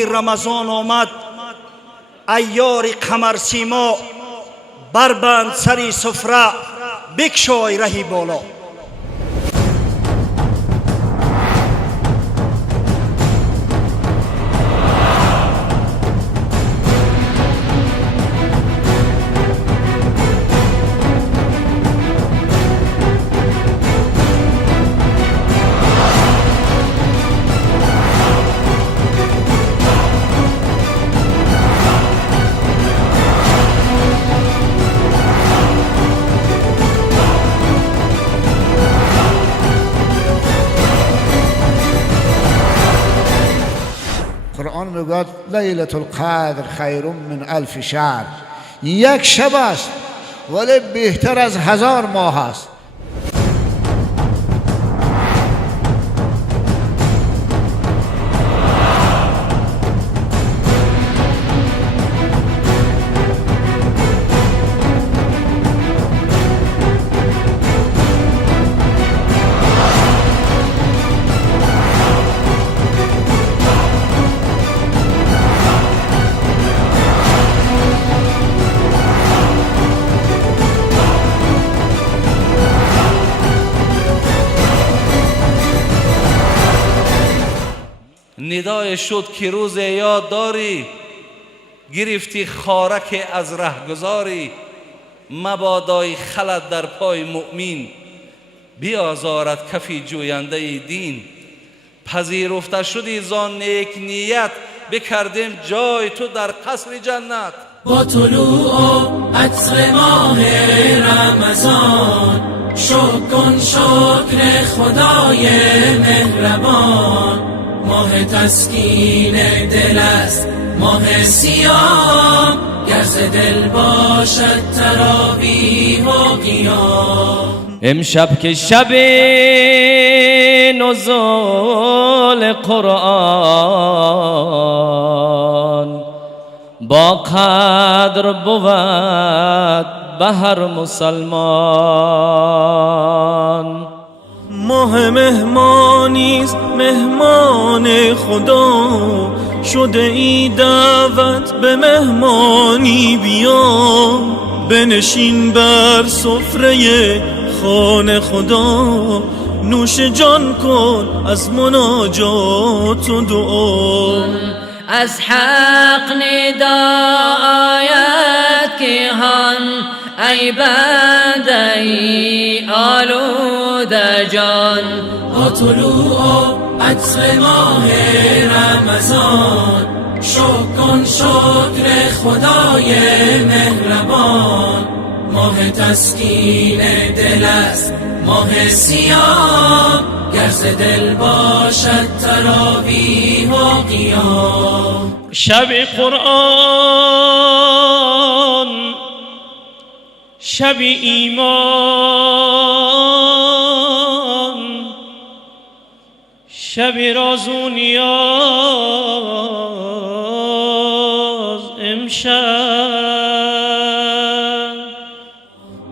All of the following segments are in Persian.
ماهی رمضان آمد، عیار قمر سیما بربند سری سفره، بکشای رهی بالا. قرآن میگوید لیلة القدر خیر من الف شهر. یک شب است ولی بهتر از 1000 ماه است. ندای شد که روز یاد داری، گرفتی خارک از رهگذاری. مبادای خلد در پای مؤمن، بیازارد کفی جوینده دین. پذیرفته شدی زان نیک نیت، بکردیم جای تو در قصر جنت. با طلوع عطر ماه رمضان، شکر خدای مهربان. ماه تسکین دل است، ماه صیام، گر ز دل باشد تراویح و قیام. امشب که شب نزول قرآن، با قدر بود به هر مسلمان. ماه مهمانیست مهمان خدا، شده ای دعوت به مهمانی بیا. بنشین بر سفره خانه خدا، نوش جان کن از مناجات و دعا. از حق ندا آید که هان، ای بنده ای آلوده جان. با طلوع عطر ماه رمضان، شکر خدای مهربان. ماه تسکین دل است، ماه صیام، گر ز دل باشد تراویح و قیام. شب قرآن، شب ایمان، شب راز و نیاز. امشب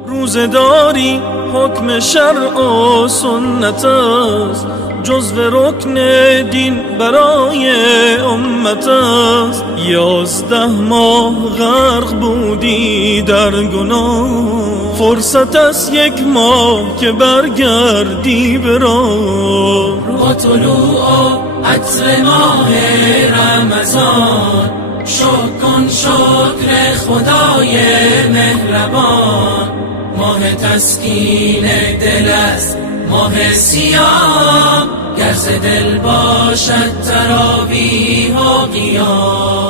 روزداری حکم شرع و سنت است، جزو رکن دین برای امت است. 11 ماه غرق بودی در گناه، فرصت است 1 ماه که برگردی به راه. با طلوع عطر ماه رمضان، شکر خدای مهربان. ماه تسکین دل است، ماه صیام، گر ز دل باشد تراویح و قیام.